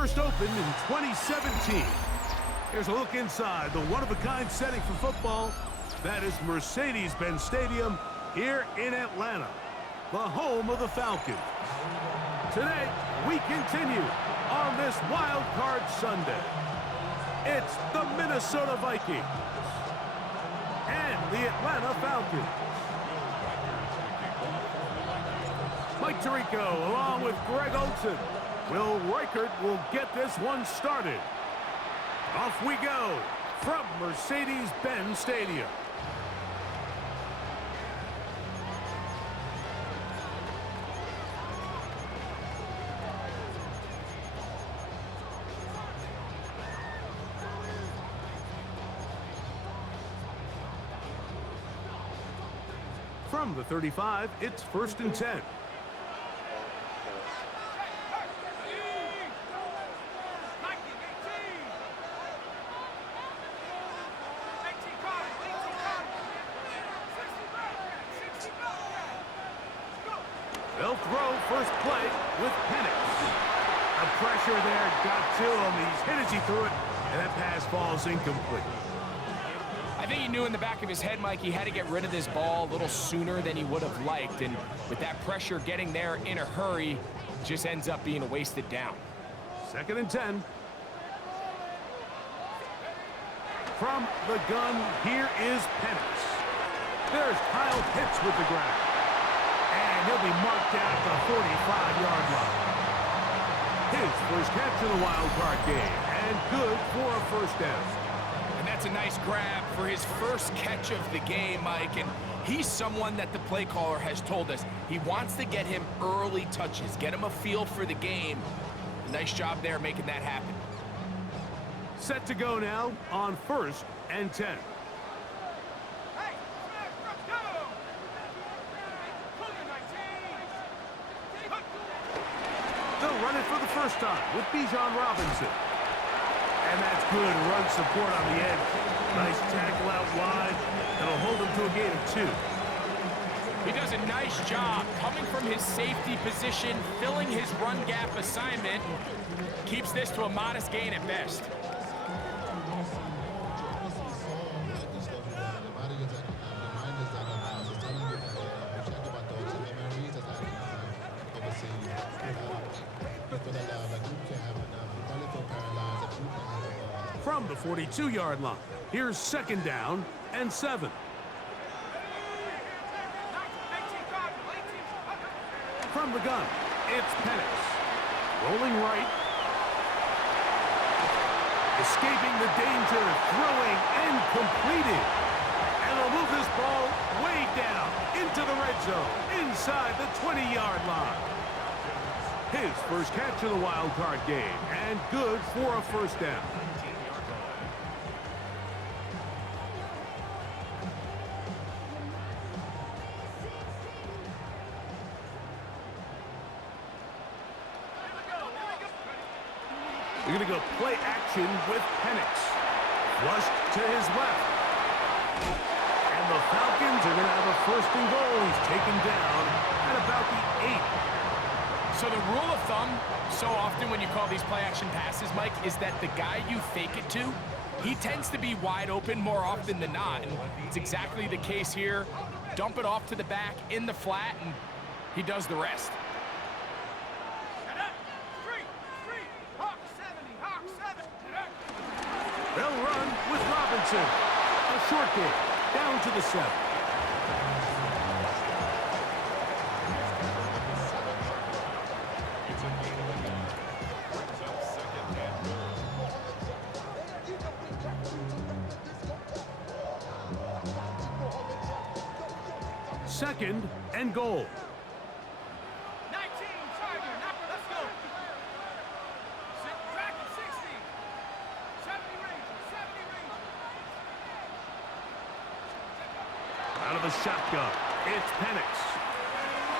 First opened in 2017. Here's a look inside the one-of-a-kind setting for football. That is Mercedes-Benz Stadium here in Atlanta, the home of the Falcons. Today, we continue on this Wild Card Sunday. It's the Minnesota Vikings and the Atlanta Falcons. Mike Tirico along with Greg Olsen. Will Reichert will get this one started. Off we go from Mercedes-Benz Stadium. From the 35, it's 1st and 10. They'll throw first play with Penix. The pressure there got to him. He's hit as he threw it, and that pass falls incomplete. I think he knew in the back of his head, Mike, he had to get rid of this ball a little sooner than he would have liked. And with that pressure getting there in a hurry, just ends up being a wasted down. 2nd and 10. From the gun, here is Penix. There's Kyle Pitts with the grab. And he'll be marked down at the 45-yard line. His first catch of the wild card game, and good for a first down. And that's a nice grab for his first catch of the game, Mike. And he's someone that the play caller has told us he wants to get him early touches, get him a feel for the game. Nice job there making that happen. Set to go now on 1st and 10. They'll run it for the first time with Bijan Robinson. And that's good run support on the edge. Nice tackle out wide. That'll hold him to a gain of 2. He does a nice job coming from his safety position, filling his run gap assignment. Keeps this to a modest gain at best. From the 42-yard line, here's 2nd down and 7. From the gun, it's Penix. Rolling right. Escaping the danger, throwing and completed. And they'll move this ball way down into the red zone, inside the 20-yard line. His first catch of the wild card game, and good for a first down. We're going to go play action with Penix. Flushed to his left. And the Falcons are going to have a 1st and goal. He's taken down at about the 8. So the rule of thumb, so often when you call these play action passes, Mike, is that the guy you fake it to, he tends to be wide open more often than not. And it's exactly the case here. Dump it off to the back in the flat, and he does the rest. They'll run with Robinson. A short game, down to the 7. Second and goal. 19, Tiger, let's go. Back at 60. 70 range, 70 range. Out of the shotgun, it's Penix.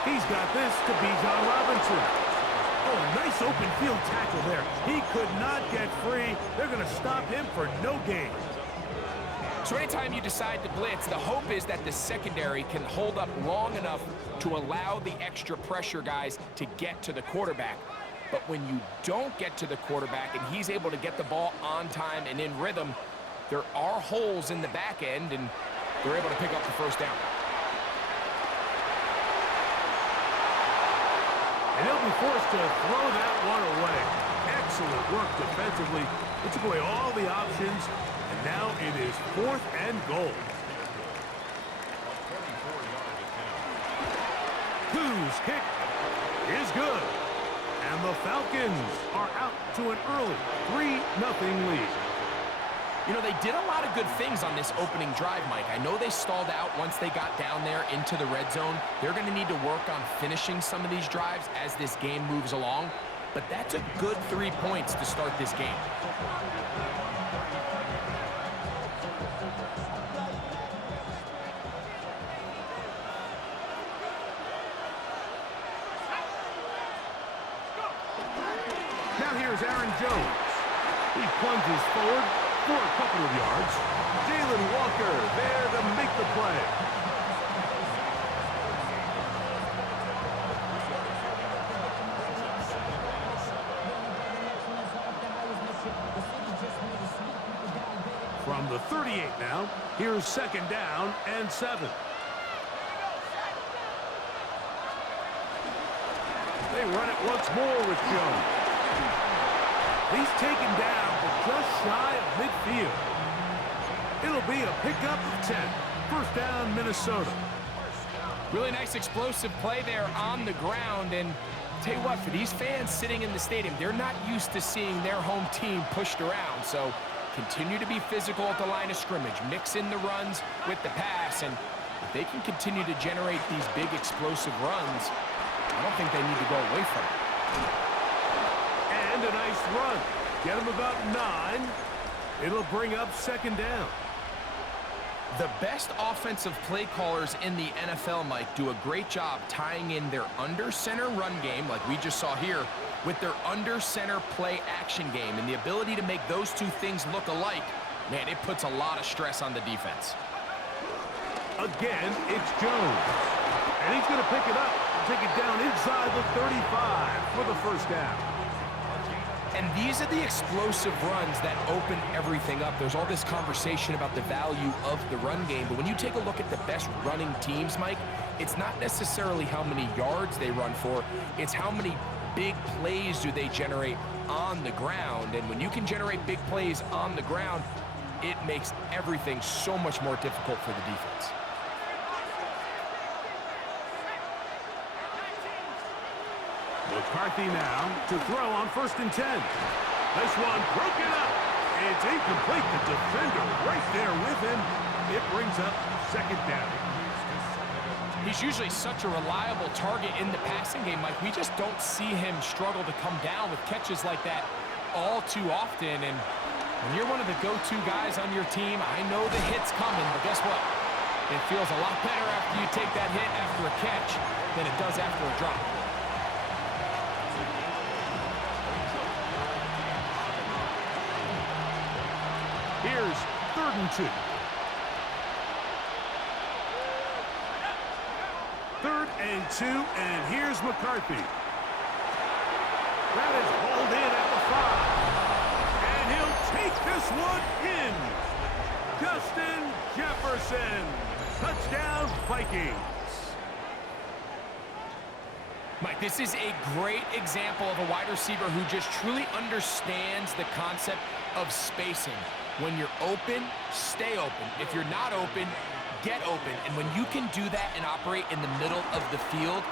He's got this to Bijan Robinson. Oh, nice open field tackle there. He could not get free. They're going to stop him for no gain. So anytime you decide to blitz, the hope is that the secondary can hold up long enough to allow the extra pressure guys to get to the quarterback. But when you don't get to the quarterback and he's able to get the ball on time and in rhythm, there are holes in the back end, and they're able to pick up the first down. And he'll be forced to throw that one away. Excellent work defensively. It took away all the options, and now it is 4th and goal. Whose kick is good. And the Falcons are out to an early 3-0 lead. You know, they did a lot of good things on this opening drive, Mike. I know they stalled out once they got down there into the red zone. They're going to need to work on finishing some of these drives as this game moves along. But that's a good 3 points to start this game. Now here's Aaron Jones. He plunges forward for a couple of yards. Jalen Walker there to make the play. From the 38 now, here's 2nd down and 7. They run it once more with Jones. He's taken down, but just shy of midfield. It'll be a pickup of 10. 1st down, Minnesota. Really nice explosive play there on the ground. And tell you what, for these fans sitting in the stadium, they're not used to seeing their home team pushed around. So continue to be physical at the line of scrimmage. Mix in the runs with the pass. And if they can continue to generate these big explosive runs, I don't think they need to go away from it. And a nice run. Get him about 9. It'll bring up 2nd down. The best offensive play callers in the NFL, Mike, do a great job tying in their under-center run game, like we just saw here, with their under-center play action game. And the ability to make those two things look alike, man, it puts a lot of stress on the defense. Again, it's Jones. And he's going to pick it up and take it down inside the 35 for the 1st down. And these are the explosive runs that open everything up. There's all this conversation about the value of the run game, but when you take a look at the best running teams, Mike, it's not necessarily how many yards they run for, it's how many big plays do they generate on the ground. And when you can generate big plays on the ground, it makes everything so much more difficult for the defense. McCarthy now to throw on 1st and 10. This one broken up. It's incomplete. The defender right there with him. It brings up 2nd down. He's usually such a reliable target in the passing game, Mike. We just don't see him struggle to come down with catches like that all too often. And when you're one of the go-to guys on your team, I know the hit's coming, but guess what? It feels a lot better after you take that hit after a catch than it does after a drop. Here's 3rd and 2. 3rd and 2, and here's McCarthy. That is hauled in at the 5. And he'll take this one in. Justin Jefferson. Touchdown, Vikings. Mike, this is a great example of a wide receiver who just truly understands the concept of spacing. When you're open, stay open. If you're not open, get open. And when you can do that and operate in the middle of the field,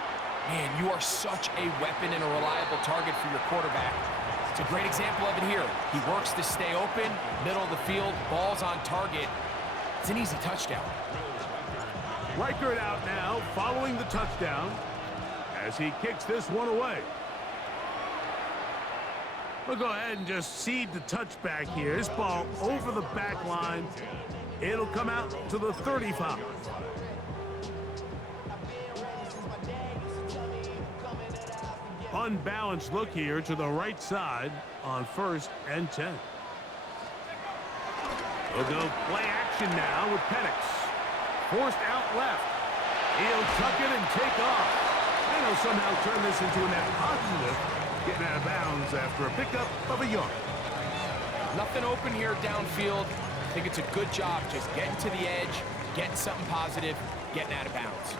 man, you are such a weapon and a reliable target for your quarterback. It's a great example of it here. He works to stay open, middle of the field, ball's on target. It's an easy touchdown. Reichert out now, following the touchdown, as he kicks this one away. We'll go ahead and just cede the touchback here. This ball over the back line. It'll come out to the 35. Unbalanced look here to the right side on 1st and 10. We'll go play action now with Penix. Forced out left. He'll tuck it and take off. And he'll somehow turn this into a net positive. getting out of bounds after a pickup of a yard. Nothing open here downfield. I think it's a good job just getting to the edge, getting something positive, getting out of bounds.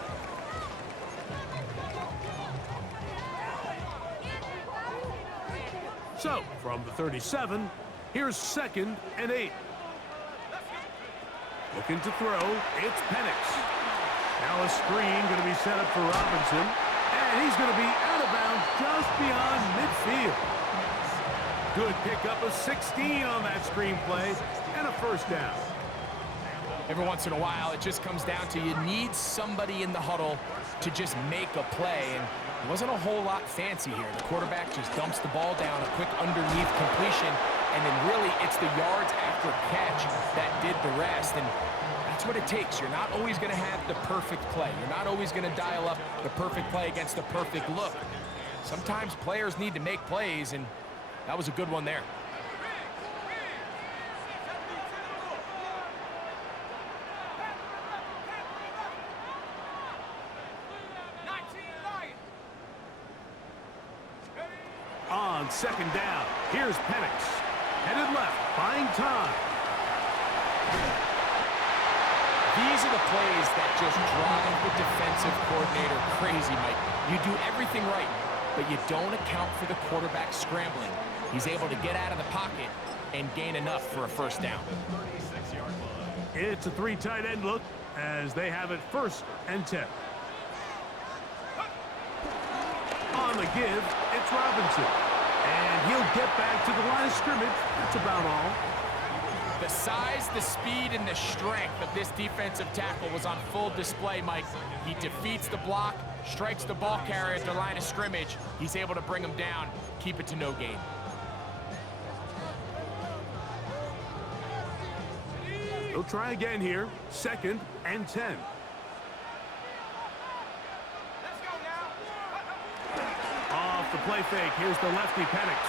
So, from the 37, here's 2nd and 8. Looking to throw, it's Penix. Now a screen going to be set up for Robinson, and he's going to be out of bounds just beyond midfield. Good pickup of 16 on that screen play, and a first down. Every once in a while, it just comes down to you need somebody in the huddle to just make a play, and it wasn't a whole lot fancy here. The quarterback just dumps the ball down, a quick underneath completion, and then really it's the yards after catch that did the rest, and that's what it takes. You're not always going to have the perfect play. You're not always going to dial up the perfect play against the perfect look. Sometimes players need to make plays, and that was a good one there. On 2nd down, here's Penix. Headed left, buying time. These are the plays that just drive the defensive coordinator crazy, Mike. You do everything right, but you don't account for the quarterback scrambling. He's able to get out of the pocket and gain enough for a first down. It's a 3 tight end look as they have it 1st and 10. On the give, it's Robinson. And he'll get back to the line of scrimmage. That's about all. The size, the speed, and the strength of this defensive tackle was on full display, Mike. He defeats the block, strikes the ball carrier at the line of scrimmage. He's able to bring him down, keep it to no gain. He'll try again here. 2nd and 10. Off the play fake, here's the lefty Penix.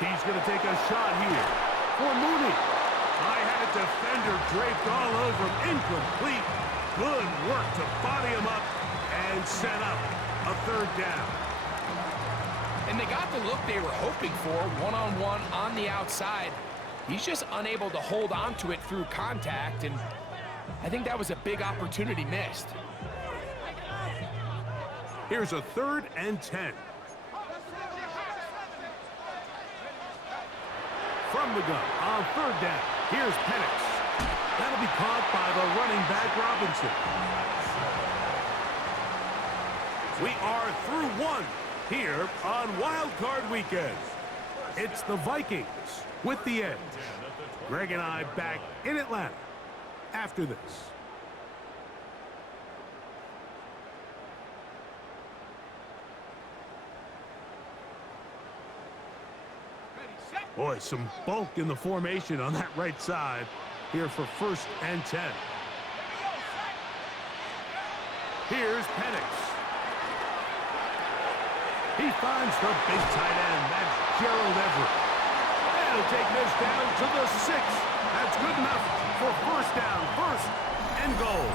He's going to take a shot here for Mooney. I had a defender draped all over him. Incomplete. Good work to body him up and set up a 3rd down. And they got the look they were hoping for, one-on-one on the outside. He's just unable to hold on to it through contact, and I think that was a big opportunity missed. Here's a 3rd and 10. From the gun on 3rd down, here's Penix. That'll be caught by the running back Robinson. We are through 1 here on Wild Card Weekend. It's the Vikings with the edge. Greg and I back in Atlanta after this. Boy, some bulk in the formation on that right side here for 1st and 10. Here's Penix. He finds the big tight end. That's Gerald Everett. And he'll take this down to the 6. That's good enough for 1st down, 1st and goal.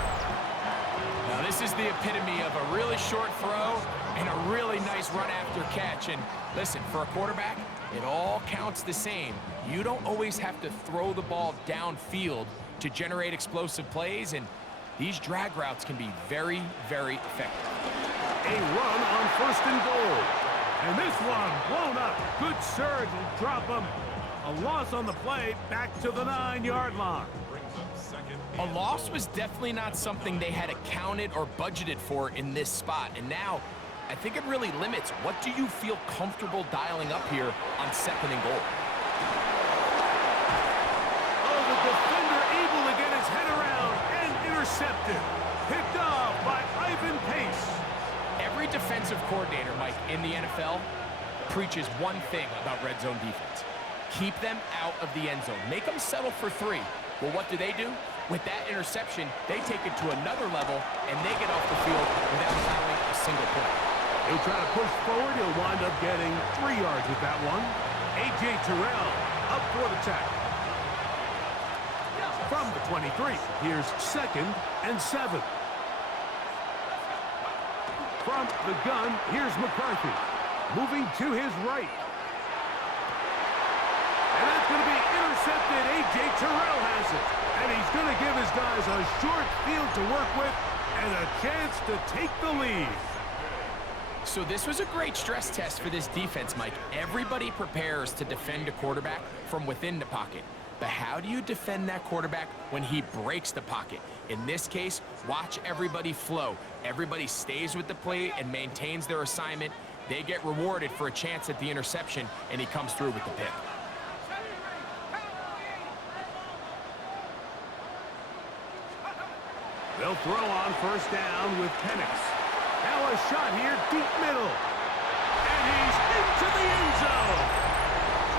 Now this is the epitome of a really short throw and a really nice run after catch. And listen, for a quarterback, it all counts the same. You don't always have to throw the ball downfield to generate explosive plays, and these drag routes can be very, very effective. A run on 1st and goal. And this one blown up. Good surge will drop him. A loss on the play, back to the 9-yard line. A loss was definitely not something they had accounted or budgeted for in this spot. And now, I think it really limits what do you feel comfortable dialing up here on 2nd and goal. Oh, the defender able to get his head around and intercepted. Picked off by Ivan Pace. Every defensive coordinator, Mike, in the NFL preaches one thing about red zone defense. Keep them out of the end zone. Make them settle for 3. Well, what do? With that interception, they take it to another level, and they get off the field without allowing a single play. He'll try to push forward. He'll wind up getting 3 yards with that one. A.J. Terrell up for the tackle. From the 23, here's 2nd and 7. From the gun, here's McCarthy. Moving to his right. And that's going to be intercepted. A.J. Terrell has it. And he's going to give his guys a short field to work with and a chance to take the lead. So this was a great stress test for this defense, Mike. Everybody prepares to defend a quarterback from within the pocket. But how do you defend that quarterback when he breaks the pocket? In this case, watch everybody flow. Everybody stays with the play and maintains their assignment. They get rewarded for a chance at the interception, and he comes through with the pick. They'll throw on first down with Penix. Now a shot here, deep middle. And he's into the end zone.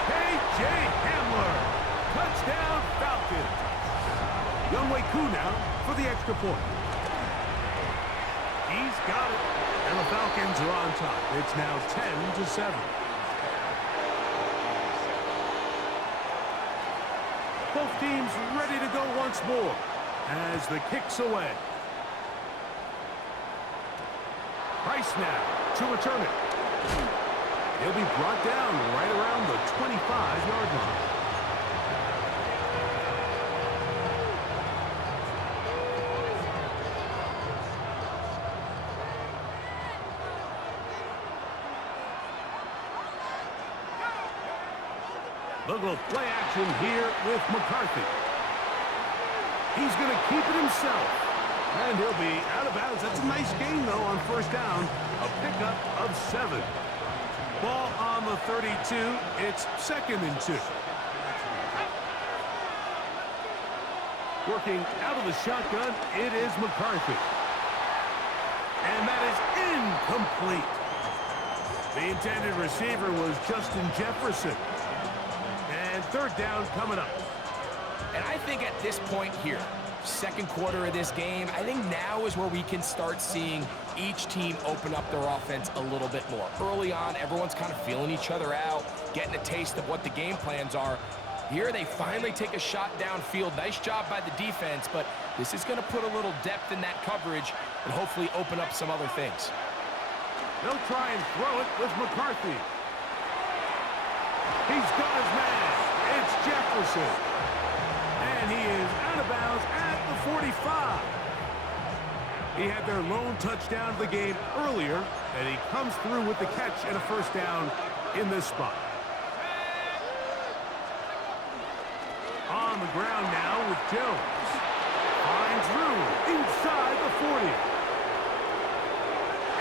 K.J. Hamler. Touchdown, Falcons. Younghoe Koo now for the extra point. He's got it. And the Falcons are on top. It's now 10-7. Both teams ready to go once more as the kick's away. Price now to return it. He'll be brought down right around the 25-yard line. They'll go play action here with McCarthy. He's going to keep it himself. And he'll be out of bounds. That's a nice gain, though, on first down. A pickup of 7. Ball on the 32. It's 2nd and 2. Working out of the shotgun, it is McCarthy. And that is incomplete. The intended receiver was Justin Jefferson. And third down coming up. And I think at this point here, second quarter of this game, I think now is where we can start seeing each team open up their offense a little bit more. Early on, everyone's kind of feeling each other out, getting a taste of what the game plans are. Here they finally take a shot downfield. Nice job by the defense, but this is going to put a little depth in that coverage and hopefully open up some other things. They'll try and throw it with McCarthy. He's got his man. It's Jefferson. And he is out of bounds at the 45. He had their lone touchdown of the game earlier, and he comes through with the catch and a first down in this spot. On the ground now with Jones. Finds room inside the 40.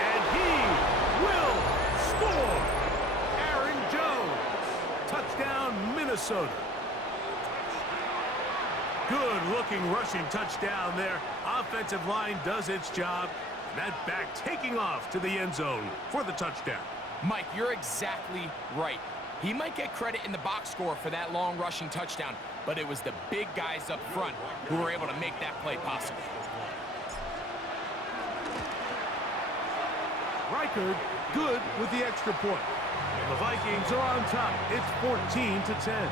And he will score. Aaron Jones. Touchdown, Minnesota. Good-looking rushing touchdown there. Offensive line does its job. And that back taking off to the end zone for the touchdown. Mike, you're exactly right. He might get credit in the box score for that long rushing touchdown, but it was the big guys up front who were able to make that play possible. Reichard, good with the extra point. The Vikings are on top. It's 14-10.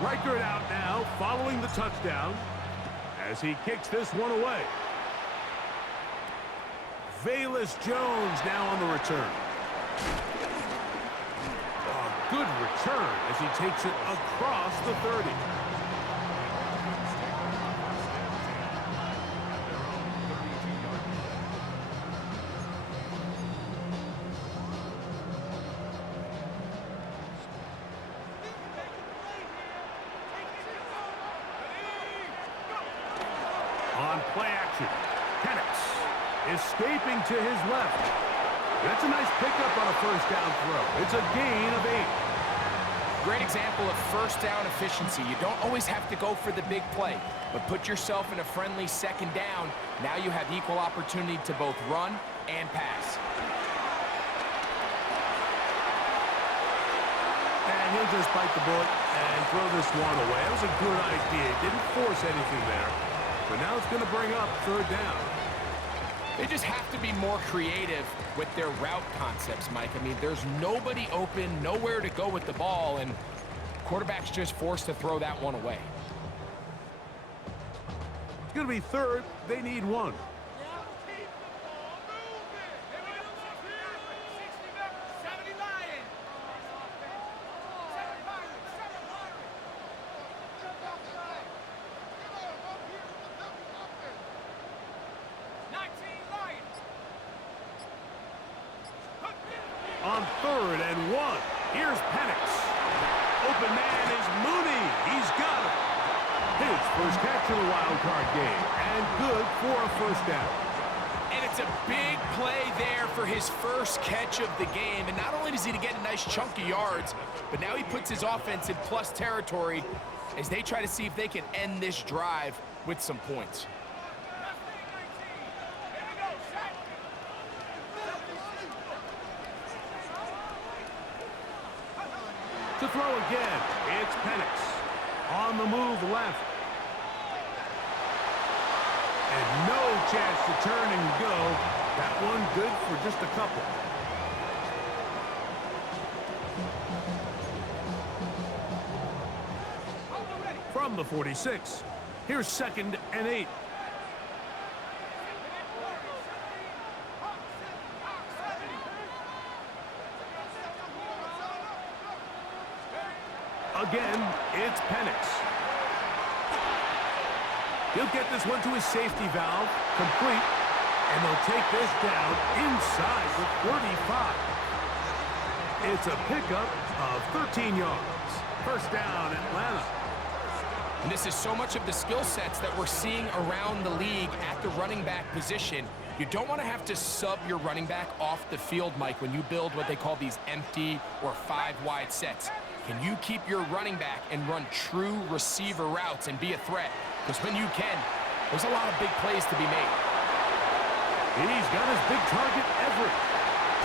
Reichard out now, following the touchdown, as he kicks this one away. Velus Jones now on the return. A good return as he takes it across the 30. On play action, Penix escaping to his left. That's a nice pickup on a first down throw. It's a gain of 8. Great example of first down efficiency. You don't always have to go for the big play, but put yourself in a friendly second down. Now you have equal opportunity to both run and pass. And he'll just bite the bullet and throw this one away. That was a good idea. Didn't force anything there. But now it's going to bring up third down. They just have to be more creative with their route concepts, Mike. I mean, there's nobody open, nowhere to go with the ball, and quarterback's just forced to throw that one away. It's going to be third. They need one. On third and one, here's Penix. Open man is Mooney. He's got it. His first catch of the wild card game, and good for a first down. And it's a big play there for his first catch of the game. And not only does he get a nice chunk of yards, but now he puts his offense in plus territory as they try to see if they can end this drive with some points. To throw again, it's Penix. On the move left. And no chance to turn and go. That one good for just a couple. From the 46, here's 2nd and 8. Again, it's Penix. He'll get this one to his safety valve, complete, and they'll take this down inside the 35. It's a pickup of 13 yards. First down, Atlanta. And this is so much of the skill sets that we're seeing around the league at the running back position. You don't want to have to sub your running back off the field, Mike, when you build what they call these empty or 5-wide sets. Can you keep your running back and run true receiver routes and be a threat? Because when you can, there's a lot of big plays to be made. He's got his big target, Everett.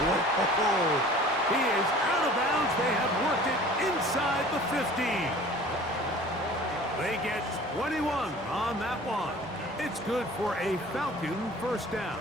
Whoa! He is out of bounds. They have worked it inside the 15. They get 21 on that one. It's good for a Falcon first down.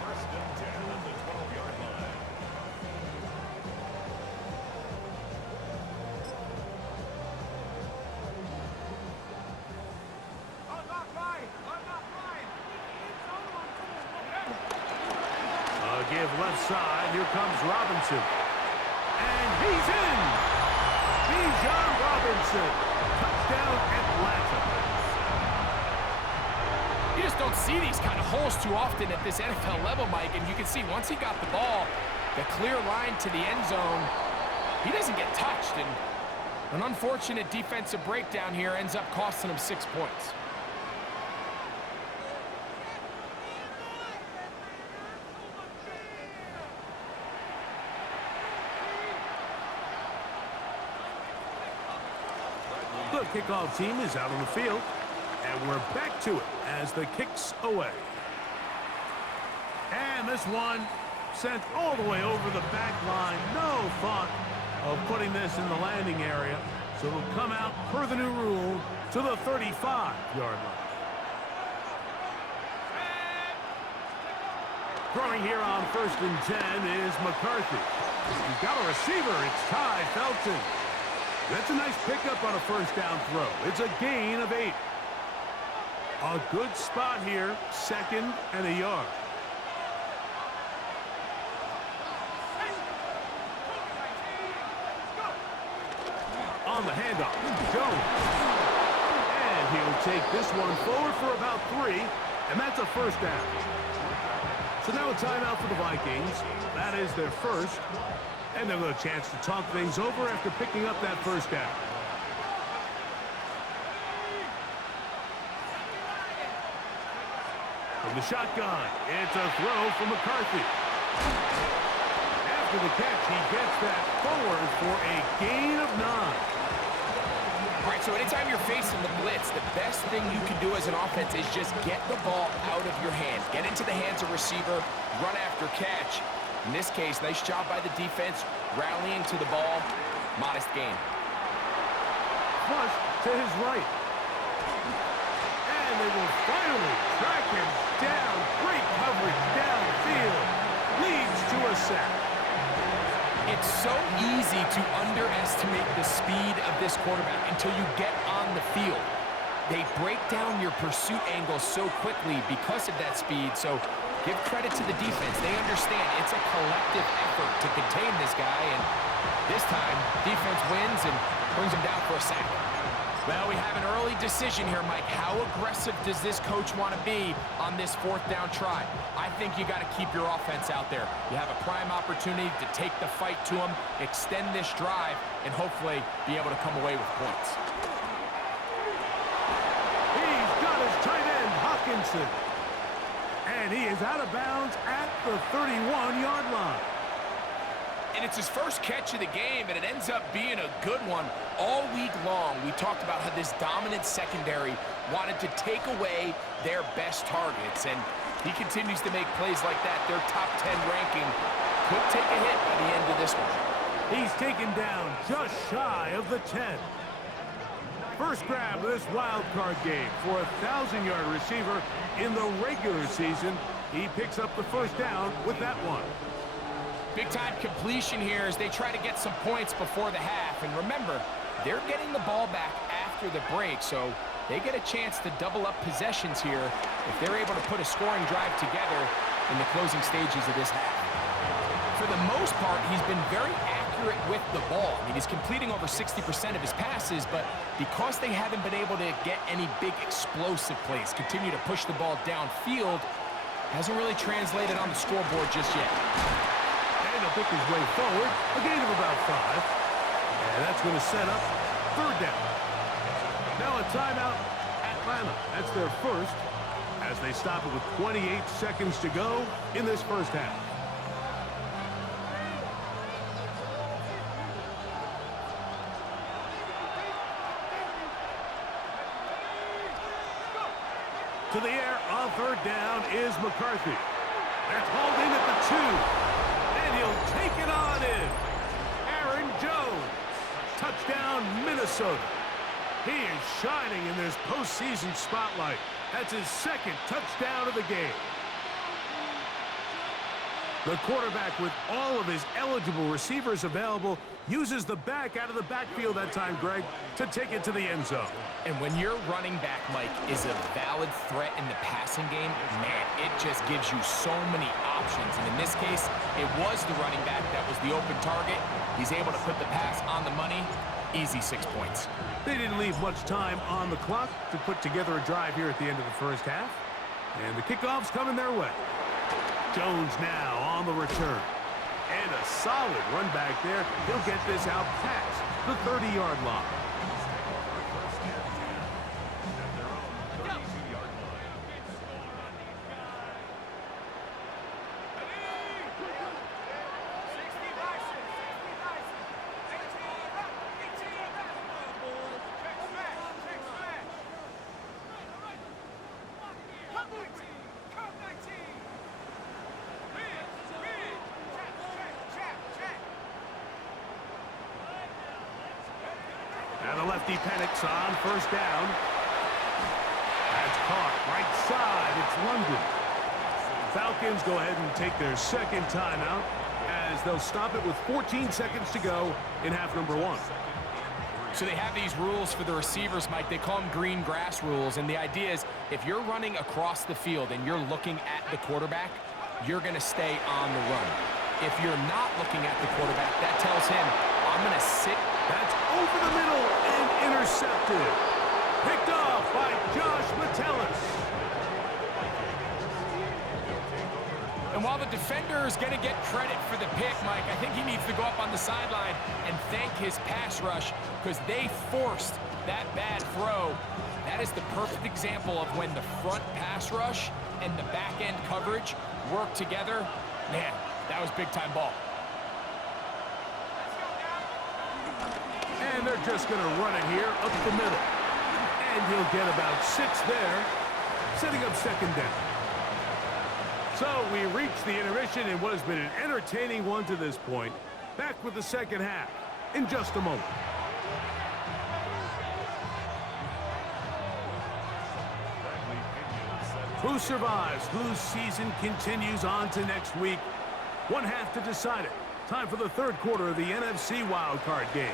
Give left side. Here comes Robinson. And he's in. Bijan Robinson. Touchdown, Atlanta. You just don't see these kind of holes too often at this NFL level, Mike. And you can see once he got the ball, the clear line to the end zone, he doesn't get touched. And an unfortunate defensive breakdown here ends up costing him 6 points. The kickoff team is out on the field, and we're back to it as the kick's away. And this one sent all the way over the back line. No thought of putting this in the landing area, so it'll come out per the new rule to the 35-yard line. Throwing here on 1st and 10 is McCarthy. He's got a receiver. It's Ty Felton. That's a nice pickup on a first down throw. It's a gain of 8. A good spot here, 2nd and a yard. On the handoff, Jones. And he'll take this one forward for about 3, and that's a first down. So now a timeout for the Vikings. That is their first. And they'll get a chance to talk things over after picking up that first down. From the shotgun, it's a throw from McCarthy. After the catch, he gets that forward for a gain of 9. All right, so anytime you're facing the blitz, the best thing you can do as an offense is just get the ball out of your hands. Get into the hands of receiver, run after catch. In this case, nice job by the defense, rallying to the ball. Modest gain. Flush to his right. And they will finally track him down. Great coverage downfield. underestimate the speed of this quarterback until you get on the field. They break down your pursuit angles so quickly because of that speed, so give credit to the defense. They understand it's a collective effort to contain this guy, and this time, defense wins and brings him down for a sack. Well, we have an early decision here, Mike. How aggressive does this coach want to be on this fourth down try? I think you got to keep your offense out there. You have a prime opportunity to take the fight to him, extend this drive, and hopefully be able to come away with points. He's got his tight end, Hawkinson. And he is out of bounds at the 31-yard line. And it's his first catch of the game, and it ends up being a good one. All week long, we talked about how this dominant secondary wanted to take away their best targets, and he continues to make plays like that. Their top 10 ranking could take a hit by the end of this one. He's taken down just shy of the 10. First grab of this wild card game for a 1,000-yard receiver in the regular season. He picks up the first down with that one. Big-time completion here as they try to get some points before the half. And remember, they're getting the ball back after the break, so they get a chance to double up possessions here if they're able to put a scoring drive together in the closing stages of this half. For the most part, he's been very accurate with the ball. I mean, he's completing over 60% of his passes, but because they haven't been able to get any big explosive plays, continue to push the ball downfield, hasn't really translated on the scoreboard just yet. And he'll pick his way forward, a gain of about 5. And that's going to set up third down. Now a timeout, Atlanta. That's their first, as they stop it with 28 seconds to go in this first half. To the air on third down is McCarthy. That's hauled in at the 2. And he'll take it on in. Aaron Jones. Touchdown, Minnesota. He is shining in this postseason spotlight. That's his second touchdown of the game. The quarterback, with all of his eligible receivers available, uses the back out of the backfield that time, Greg, to take it to the end zone. And when your running back, Mike, is a valid threat in the passing game, man, it just gives you so many options. And in this case, it was the running back that was the open target. He's able to put the pass on the money. Easy 6 points. They didn't leave much time on the clock to put together a drive here at the end of the first half. And the kickoff's coming their way. Jones now on the return. And a solid run back there. He'll get this out past the 30-yard line. And the lefty panics on first down. That's caught right side. It's London. Falcons go ahead and take their second timeout as they'll stop it with 14 seconds to go in half number 1. So they have these rules for the receivers, Mike. They call them green grass rules. And the idea is if you're running across the field and you're looking at the quarterback, you're going to stay on the run. If you're not looking at the quarterback, that tells him, I'm going to sit. That's over the middle and intercepted. Picked off by Josh Metellus. And while the defender is going to get credit for the pick, Mike, I think he needs to go up on the sideline and thank his pass rush because they forced that bad throw. That is the perfect example of when the front pass rush and the back end coverage work together. Man, that was big-time ball. And they're just going to run it here up the middle. And he'll get about 6 there, setting up second down. So we reach the intermission in what has been an entertaining one to this point. Back with the second half in just a moment. Who survives? Whose season continues on to next week? One half to decide it. Time for the third quarter of the NFC wildcard game.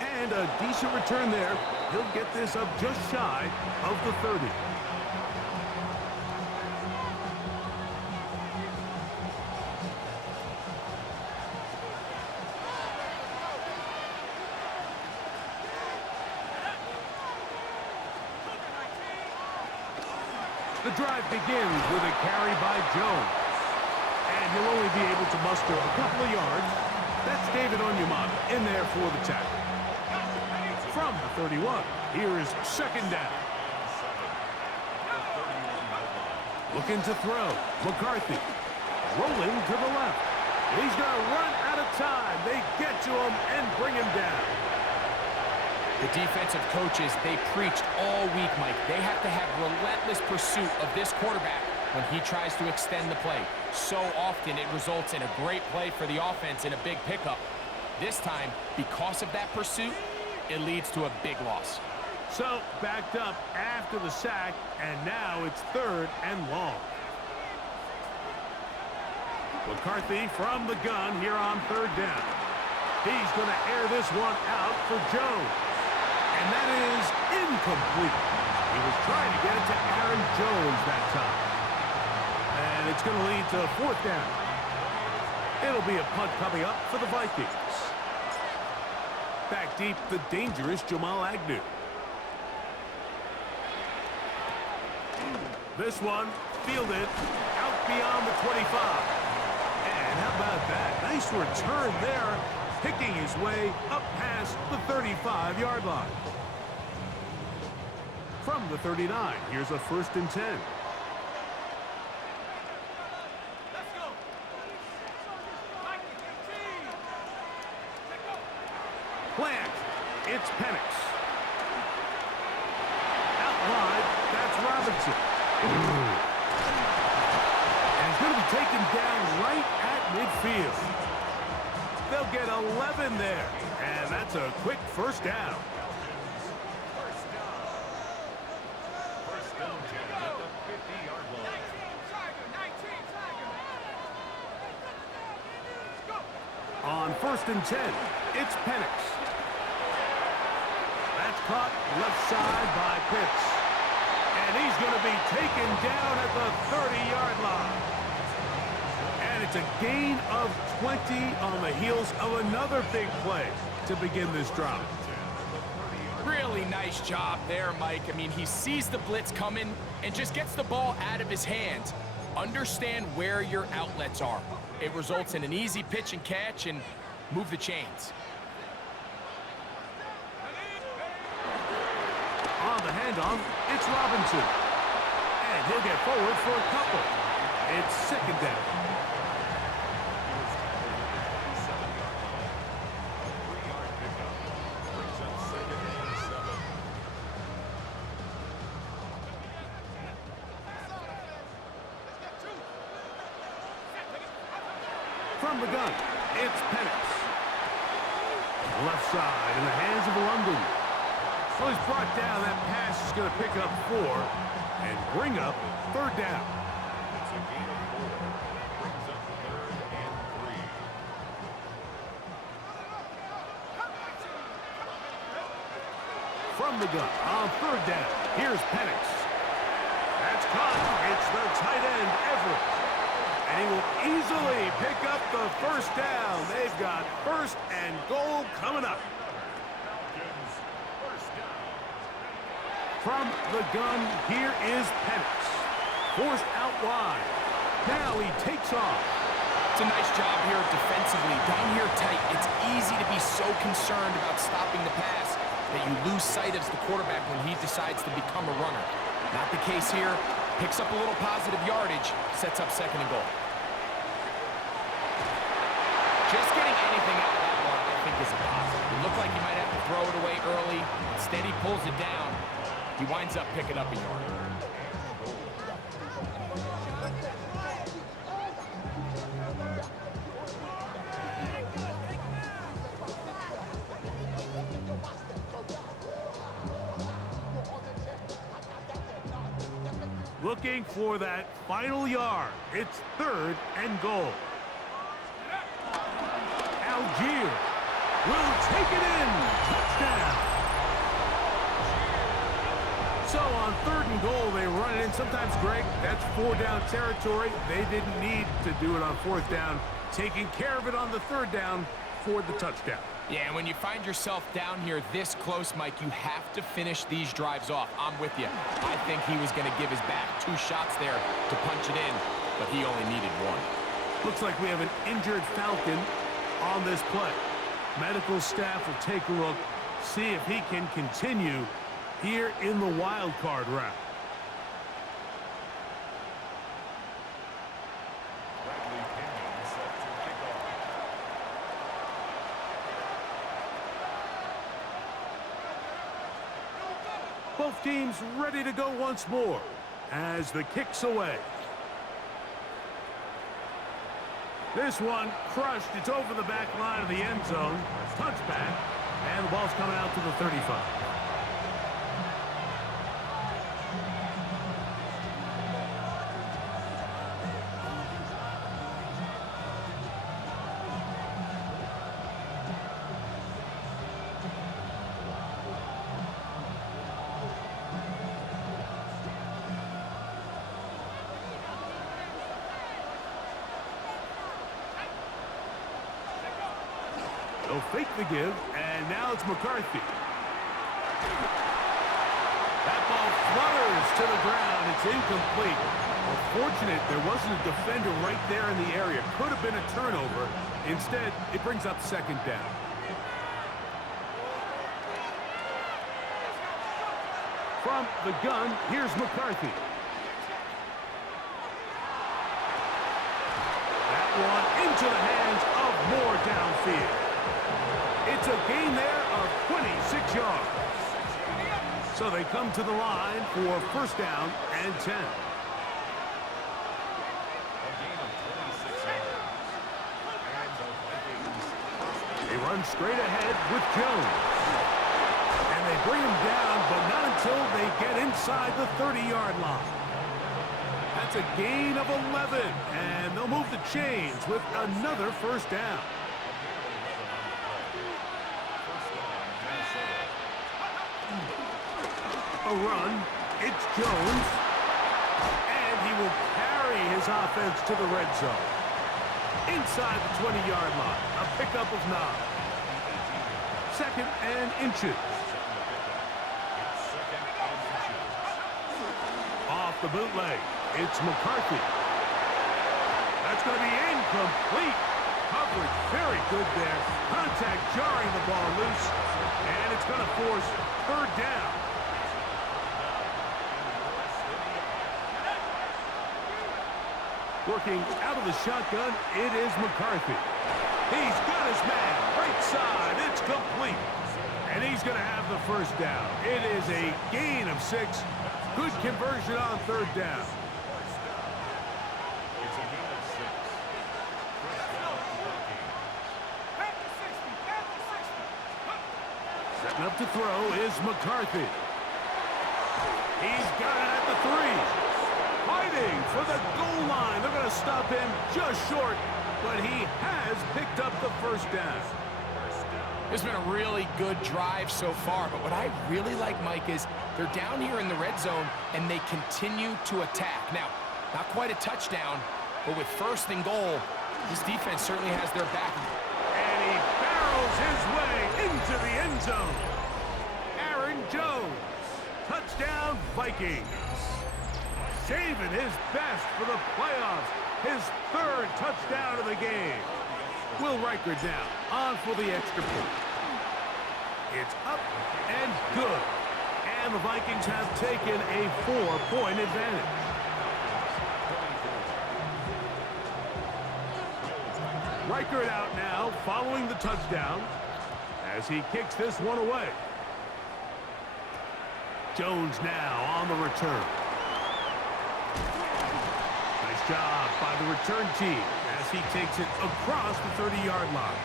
And a decent return there. He'll get this up just shy of the 30. The drive begins with a carry by Jones. And he'll only be able to muster a couple of yards. That's David Onyemata in there for the tackle. From the 31, here is second down. Looking to throw. McCarthy rolling to the left. He's going to run out of time. They get to him and bring him down. The defensive coaches, they preached all week, Mike. They have to have relentless pursuit of this quarterback when he tries to extend the play. So often it results in a great play for the offense and a big pickup. This time, because of that pursuit, it leads to a big loss. So backed up after the sack, and now it's third and long. McCarthy from the gun here on third down. He's going to air this one out for Jones. And that is incomplete. He was trying to get it to Aaron Jones that time. And it's going to lead to fourth down. It'll be a punt coming up for the Vikings. Back deep, the dangerous Jamal Agnew. This one fielded out beyond the 25. And how about that? Nice return there, picking his way up past the 35-yard line. From the 39, here's a 1st and 10. Let's go. Vikings, team. Take go. Plant. It's Penix. Out wide, that's Robinson. And he's going to be taken down right at midfield. They'll get 11 there. And that's a quick first down. On 1st and 10, it's Penix. That's caught left side by Pitts. And he's going to be taken down at the 30-yard line. And it's a gain of 20 on the heels of another big play to begin this drive. Really nice job there, Mike. I mean, he sees the blitz coming and just gets the ball out of his hands. Understand where your outlets are. It results in an easy pitch and catch and move the chains. On the handoff, it's Robinson. And he'll get forward for a couple. It's second down. From the gun, it's Penix. Left side in the hands of London. So he's brought down. That pass is going to pick up 4 and bring up third down. It's a gain of 4. Brings up 3rd and 3. From the gun on third down, here's Penix. That's caught. It's the tight end, Everett. And he will easily pick up the first down. They've got 1st and goal coming up. From the gun, here is Penix. Forced out wide. Now he takes off. It's a nice job here defensively. Down here tight, it's easy to be so concerned about stopping the pass that you lose sight of the quarterback when he decides to become a runner. Not the case here. Picks up a little positive yardage, sets up 2nd and goal. Just getting anything out of that one, I think, is a positive. It looked like he might have to throw it away early. Instead, he pulls it down. He winds up picking up a yard. looking for that final yard. It's 3rd and goal. Algier will take it in. Touchdown. So on 3rd and goal, they run it in. Sometimes, Greg, that's 4-down territory. They didn't need to do it on 4th down. Taking care of it on the 3rd down for the touchdown. Yeah, and when you find yourself down here this close, Mike, you have to finish these drives off. I'm with you. I think he was going to give his back 2 shots there to punch it in, but he only needed 1. Looks like we have an injured Falcon on this play. Medical staff will take a look, see if he can continue here in the wild card round. Both teams ready to go once more as the kick's away. This one crushed. It's over the back line of the end zone. Touchback. And the ball's coming out to the 35. They'll fake the give, and now it's McCarthy. That ball flutters to the ground. It's incomplete. Well, fortunate there wasn't a defender right there in the area. Could have been a turnover. Instead, it brings up 2nd down. From the gun, here's McCarthy. That one into the hands of Moore downfield. It's a gain there of 26 yards. So they come to the line for 1st down and 10. They run straight ahead with Jones. And they bring him down, but not until they get inside the 30-yard line. That's a gain of 11, and they'll move the chains with another 1st down. A run, it's Jones, and he will carry his offense to the red zone. Inside the 20-yard line, a pickup of 9. 2nd and inches. Off the bootleg, it's McCarthy. That's going to be incomplete. Coverage very good there. Contact jarring the ball loose, and it's going to force 3rd down. Working out of the shotgun, it is McCarthy. He's got his man, right side, it's complete. And he's going to have the 1st down. It is a gain of 6. Good conversion on 3rd down. It's a gain of 6. Setting up to throw is McCarthy. He's got it at the 3. Fighting for the goal line. They're going to stop him just short, but he has picked up the 1st down. This has been a really good drive so far, but what I really like, Mike, is they're down here in the red zone, and they continue to attack. Now, not quite a touchdown, but with 1st and goal, this defense certainly has their back. And he barrels his way into the end zone. Aaron Jones. Touchdown, Vikings. Saving his best for the playoffs. His 3rd touchdown of the game. Will Riker down, on for the extra point. It's up and good. And the Vikings have taken a 4-point advantage. Riker it out now, following the touchdown, as he kicks this one away. Jones now on the return. Nice job by the return team as he takes it across the 30-yard line.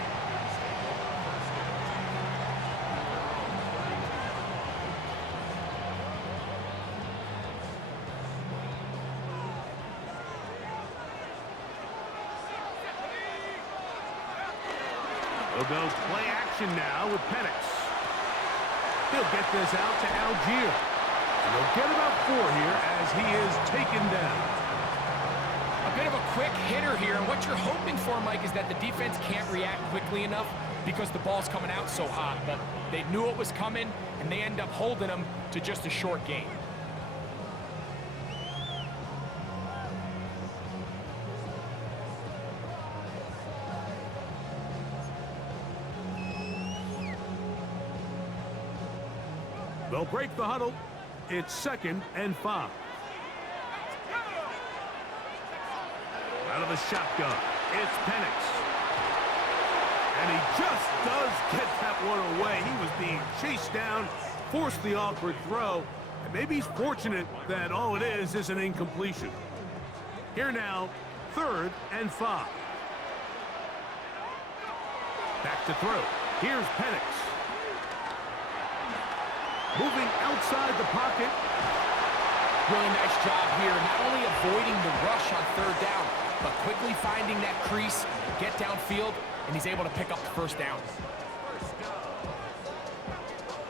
They'll go play action now with Penix. He'll get this out to Algier. And they'll get about 4 here as he is taken down. A bit of a quick hitter here, and what you're hoping for, Mike, is that the defense can't react quickly enough because the ball's coming out so hot. But they knew it was coming, and they end up holding them to just a short gain. They'll break the huddle. It's 2nd and 5. Out of the shotgun, it's Penix. And he just does get that one away. He was being chased down, forced the awkward throw, and maybe he's fortunate that all it is an incompletion. Here now, 3rd and 5. Back to throw. Here's Penix. Moving outside the pocket. Really nice job here, not only avoiding the rush on 3rd down, but quickly finding that crease, get downfield, and he's able to pick up the 1st down.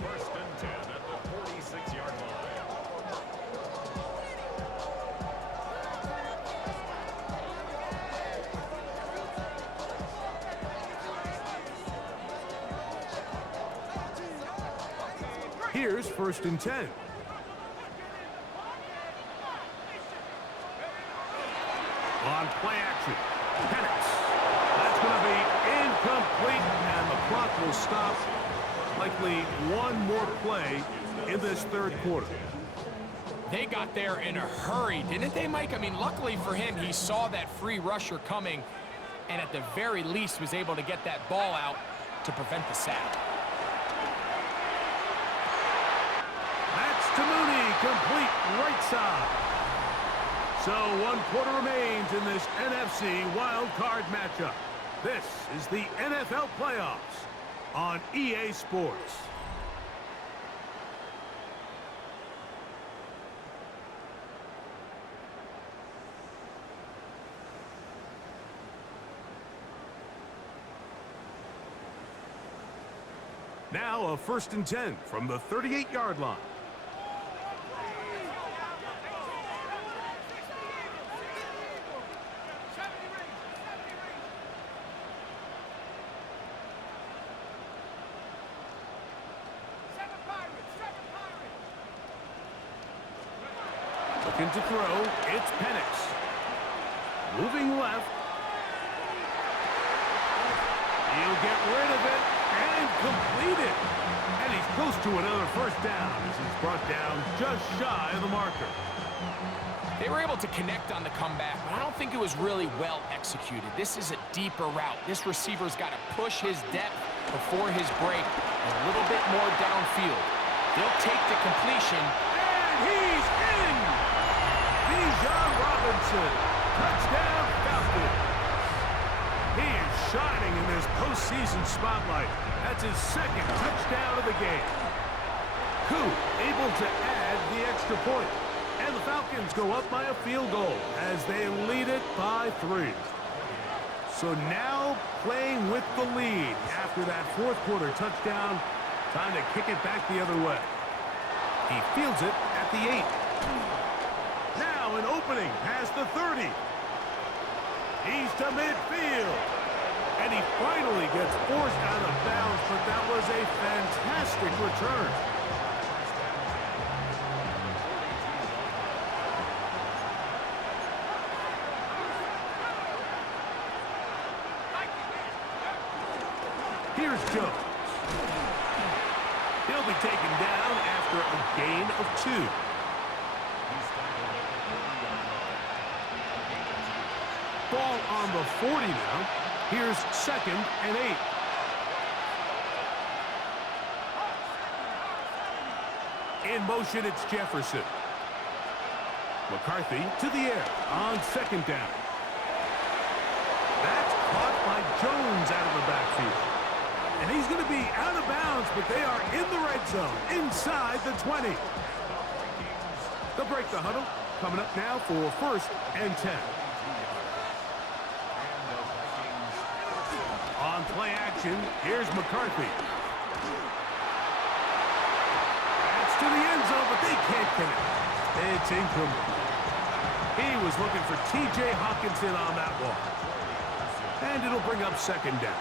First and 10 at the 46-yard line. Here's 1st and 10. On play action, Penix. That's going to be incomplete, and the clock will stop. Likely one more play in this 3rd quarter. They got there in a hurry, didn't they, Mike? I mean, luckily for him, he saw that free rusher coming, and at the very least was able to get that ball out to prevent the sack. That's to Mooney, complete right side. So 1 quarter remains in this NFC wild card matchup. This is the NFL playoffs on EA Sports. Now a 1st and 10 from the 38-yard line. Looking to throw, it's Penix. Moving left. He'll get rid of it and complete it. And he's close to another 1st down as he's brought down just shy of the marker. They were able to connect on the comeback, but I don't think it was really well executed. This is a deeper route. This receiver's got to push his depth before his break a little bit more downfield. They'll take the completion. And he's in! Bijan Robinson, touchdown Falcons. He is shining in this postseason spotlight. That's his 2nd touchdown of the game. Koo able to add the extra point. And the Falcons go up by a field goal as they lead it by 3. So now playing with the lead after that 4th quarter touchdown. Time to kick it back the other way. He fields it at the 8. Now an opening past the 30. He's to midfield. And he finally gets forced out of bounds, but that was a fantastic return. Here's Jones. He'll be taken down after a gain of 2. Ball on the 40 now. Here's 2nd and 8. In motion, it's Jefferson. McCarthy to the air on 2nd down. That's caught by Jones out of the backfield. And he's going to be out of bounds, but they are in the red zone, inside the 20. They'll break the huddle. Coming up now for 1st and 10. On on play action. Here's McCarthy. That's to the end zone, but they can't connect. It's incomplete. He was looking for T.J. Hawkinson on that one. And it'll bring up second down.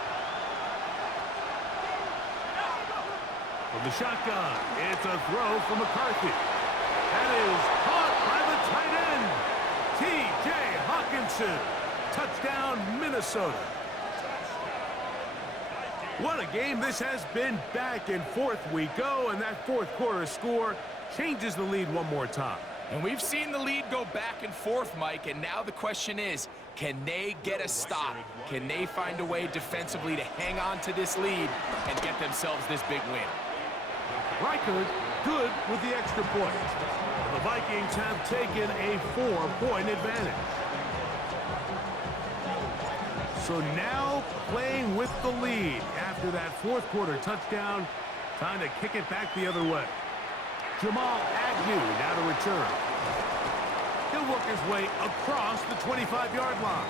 From the shotgun, it's a throw from McCarthy. That is caught by the tight end, T.J. Hawkinson. Touchdown, Minnesota. What a game this has been. Back and forth we go, and that fourth quarter score changes the lead one more time. And we've seen the lead go back and forth, Mike, and now the question is, can they get a stop? Can they find a way defensively to hang on to this lead and get themselves this big win? Reichard good with the extra point. The Vikings have taken a 4-point advantage. So now playing with the lead after that fourth quarter touchdown, time to kick it back the other way. Jamal Agnew now to return. He'll work his way across the 25-yard line.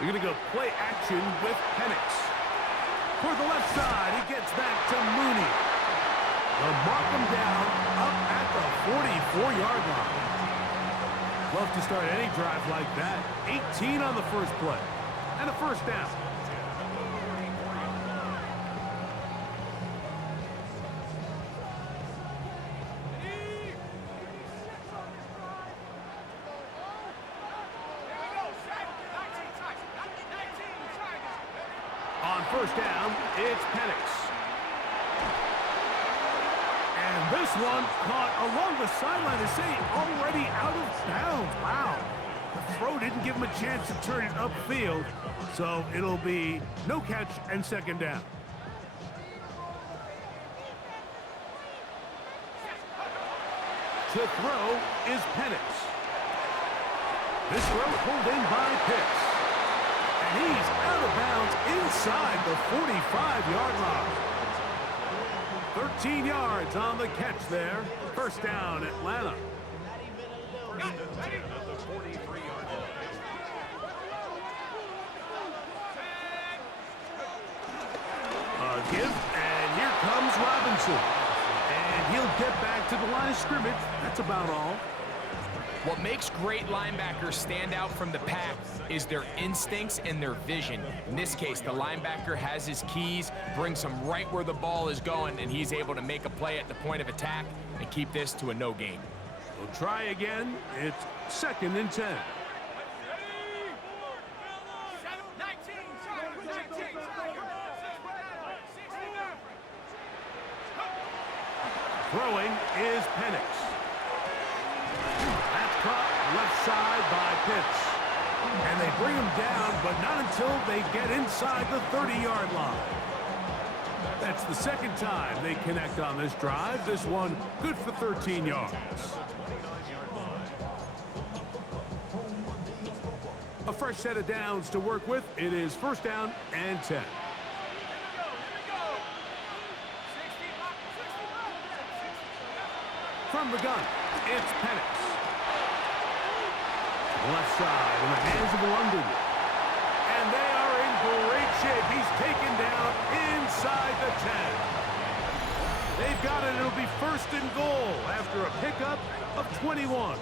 We're going to go play action with Penix. For the left side, he gets back to Mooney. They'll mark him down up at the 44-yard line. Love to start any drive like that. 18 on the first play. And a first down. On first down, it's Penix. And this one caught along the sideline. They say already out of bounds. Wow. The throw didn't give him a chance to turn it upfield. So it'll be no catch and second down. To throw is Penix. This throw pulled in by Pitts. And he's out of bounds inside the 45-yard line. 13 yards on the catch there. First down, Atlanta. A give, and here comes Robinson. And he'll get back to the line of scrimmage. That's about all. What makes great linebackers stand out from the pack is their instincts and their vision. In this case, the linebacker has his keys, brings him right where the ball is going, and he's able to make a play at the point of attack and keep this to a no gain. We'll try again. It's second and 10. Throwing is Penix. That's caught left side by Pitts. And they bring him down, but not until they get inside the 30-yard line. That's the second time they connect on this drive. This one good for 13 yards. A fresh set of downs to work with. It is first down and 10. From the gun, it's Penix. Left side in the hands of London. And they are in great shape. He's taken down inside the 10. They've got it. It'll be first and goal after a pickup of 21.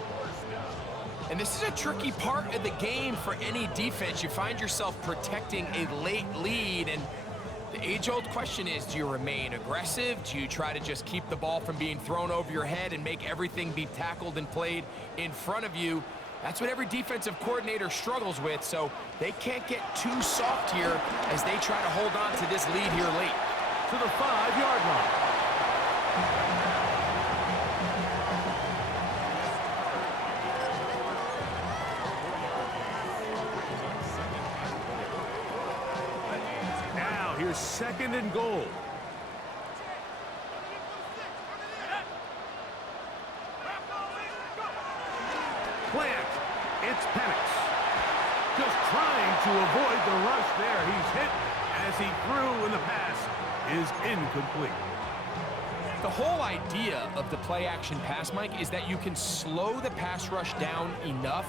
And this is a tricky part of the game for any defense. You find yourself protecting a late lead, and the age-old question is, do you remain aggressive? Do you try to just keep the ball from being thrown over your head and make everything be tackled and played in front of you? That's what every defensive coordinator struggles with, so they can't get too soft here as they try to hold on to this lead here late. To the 5-yard line. Now here's Here's 2nd and goal. Plant. It's Penix. Just trying to avoid the rush there. He's hit as he threw, and the pass is incomplete. The whole idea of the play-action pass, Mike, is that you can slow the pass rush down enough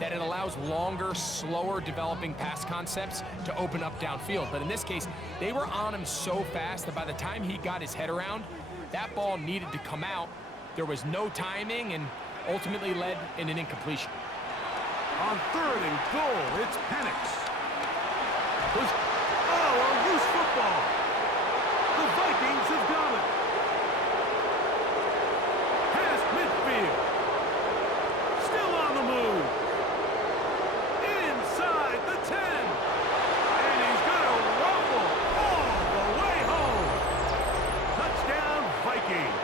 that it allows longer, slower developing pass concepts to open up downfield. But in this case, they were on him so fast that by the time he got his head around, that ball needed to come out. There was no timing and ultimately led in an incompletion. On 3rd and goal, it's Penix. A loose football. The Vikings have got it. Past midfield. Still on the move. Inside the 10. And he's going to rumble all the way home. Touchdown, Vikings.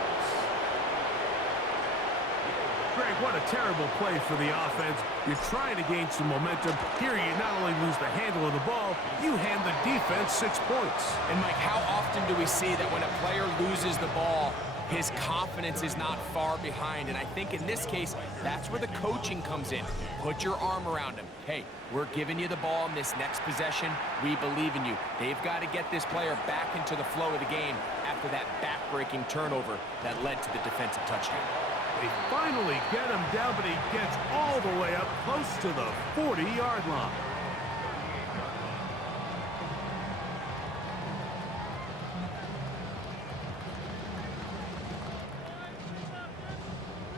Greg, what a terrible play for the offense. You're trying to gain some momentum. Here you not only lose the handle of the ball, you hand the defense 6 points. And Mike, how often do we see that when a player loses the ball, his confidence is not far behind? And I think in this case, that's where the coaching comes in. Put your arm around him. Hey, we're giving you the ball in this next possession. We believe in you. They've got to get this player back into the flow of the game after that back-breaking turnover that led to the defensive touchdown. They finally get him down, but he gets all the way up close to the 40-yard line.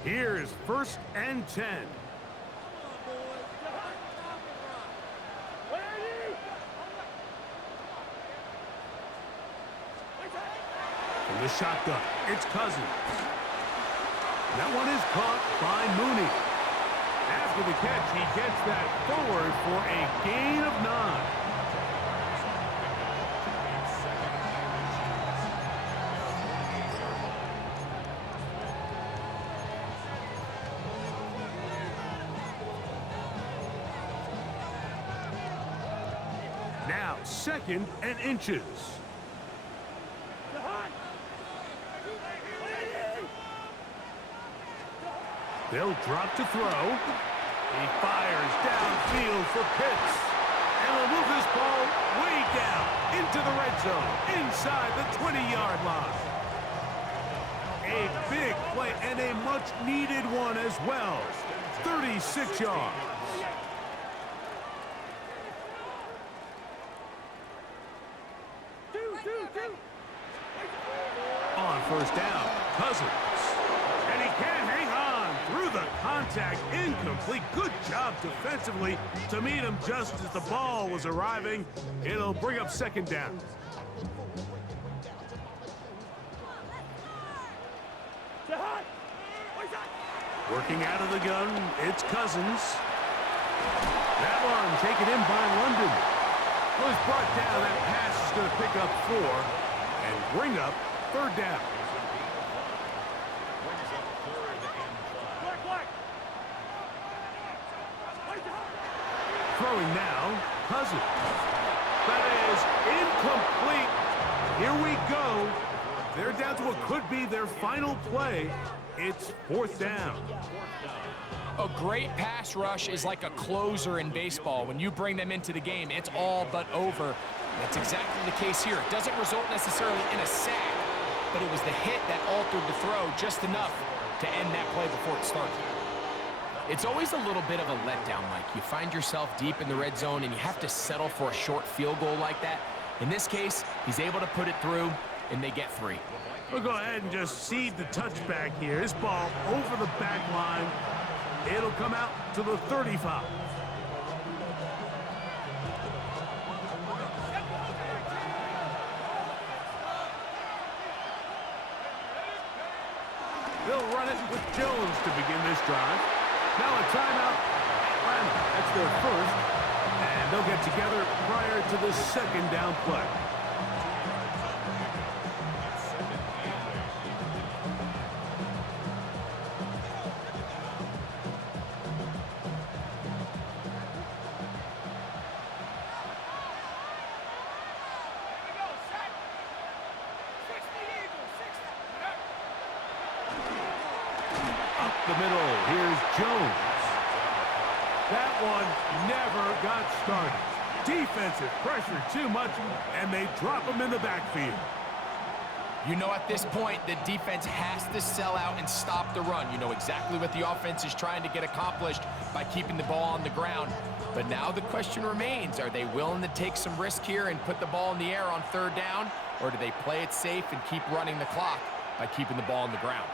Here is 1st and 10. From the shotgun, it's Cousins. That one is caught by Mooney. After the catch, he gets that forward for a gain of 9. Now, 2nd and inches. They'll drop to throw. He fires downfield for Pitts. And will move this ball way down into the red zone, inside the 20-yard line. A big play and a much-needed one as well. 36 yards. On 1st down, Cousins. And he can't hang on through the contact. Incomplete. Good job defensively to meet him just as the ball was arriving. It'll bring up 2nd down. Working out of the gun, it's Cousins. That one taken in by London. Was brought down. That pass is going to pick up 4 and bring up 3rd down. Throwing now, Cousins. That is incomplete. Here we go. They're down to what could be their final play. It's 4th down. A great pass rush is like a closer in baseball. When you bring them into the game, it's all but over. That's exactly the case here. It doesn't result necessarily in a sack, but it was the hit that altered the throw just enough to end that play before it started. It's always a little bit of a letdown, Mike. You find yourself deep in the red zone and you have to settle for a short field goal like that. In this case, he's able to put it through and they get 3. We'll go ahead and just cede the touchback here. This ball over the back line. It'll come out to the 35. They'll run it with Jones to begin this drive. Now a timeout. Atlanta. That's their first. And they'll get together prior to the 2nd down play. the middle. Here's Jones. That one never got started. Defensive pressure too much, and they drop him in the backfield. You know, at this point, the defense has to sell out and stop the run. You know exactly what the offense is trying to get accomplished by keeping the ball on the ground. But now the question remains, are they willing to take some risk here and put the ball in the air on third down? Or do they play it safe and keep running the clock by keeping the ball on the ground?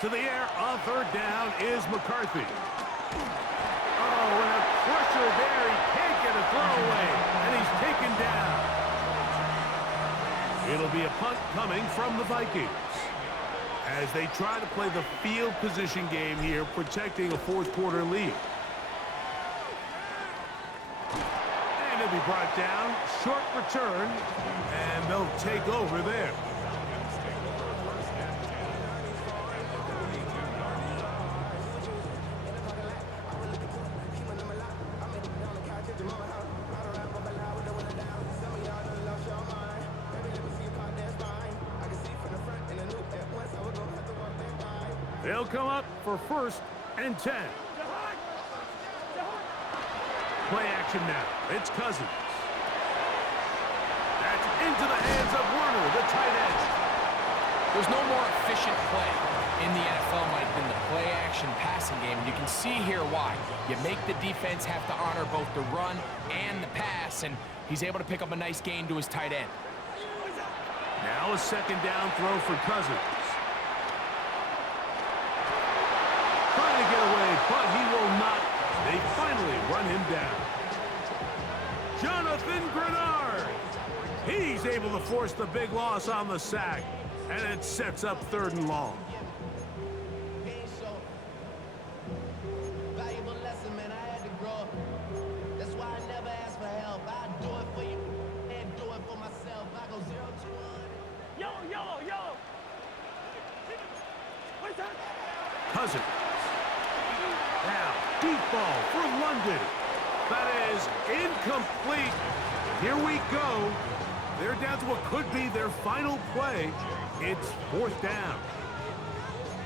To the air on third down is McCarthy. Oh, and a pressure there. He can't get a throwaway, and he's taken down. It'll be a punt coming from the Vikings as they try to play the field position game here, protecting a fourth-quarter lead. And it'll be brought down. Short return, and they'll take over there. They'll come up for 1st and 10. Play action now. It's Cousins. That's into the hands of Werner, the tight end. There's no more efficient play in the NFL, Mike, than the play-action passing game. And you can see here why. You make the defense have to honor both the run and the pass, and he's able to pick up a nice gain to his tight end. Now a second down throw for Cousins. Trying to get away, but he will not. They finally run him down. Jonathan Grenard. He's able to force the big loss on the sack, and it sets up 3rd and long. Valuable lesson, man. I had to grow. That's why I never ask for help. I do it for you and do it for myself. I go 0 to 1. Yellow. What's that? Cousins. Now, deep ball for London. That is incomplete. Here we go. They're down to what could be their final play. It's 4th down.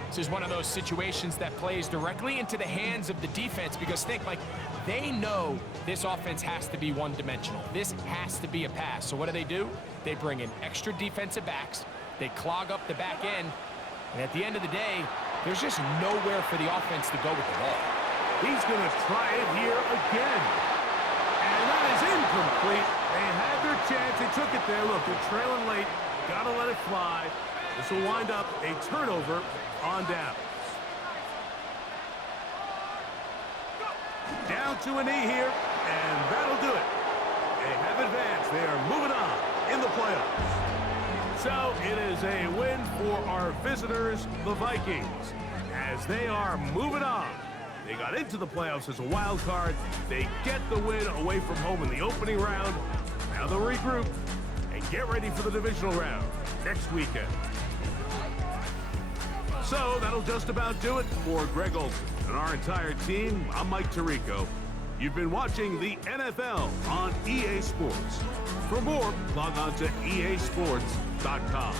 This is one of those situations that plays directly into the hands of the defense because think, like, they know this offense has to be one-dimensional. This has to be a pass. So what do? They bring in extra defensive backs. They clog up the back end. And at the end of the day, there's just nowhere for the offense to go with the ball. He's going to try it here again. And that is incomplete. They had their chance. They took it there. Look, they're trailing late. Got to let it fly. This will wind up a turnover on down. Down to a knee here, and that'll do it. They have advanced. They are moving on in the playoffs. So it is a win for our visitors, the Vikings, as they are moving on. They got into the playoffs as a wild card. They get the win away from home in the opening round. Now they'll regroup and get ready for the divisional round next weekend. So that'll just about do it for Greg Olsen and our entire team. I'm Mike Tirico. You've been watching the NFL on EA Sports. For more, log on to easports.com.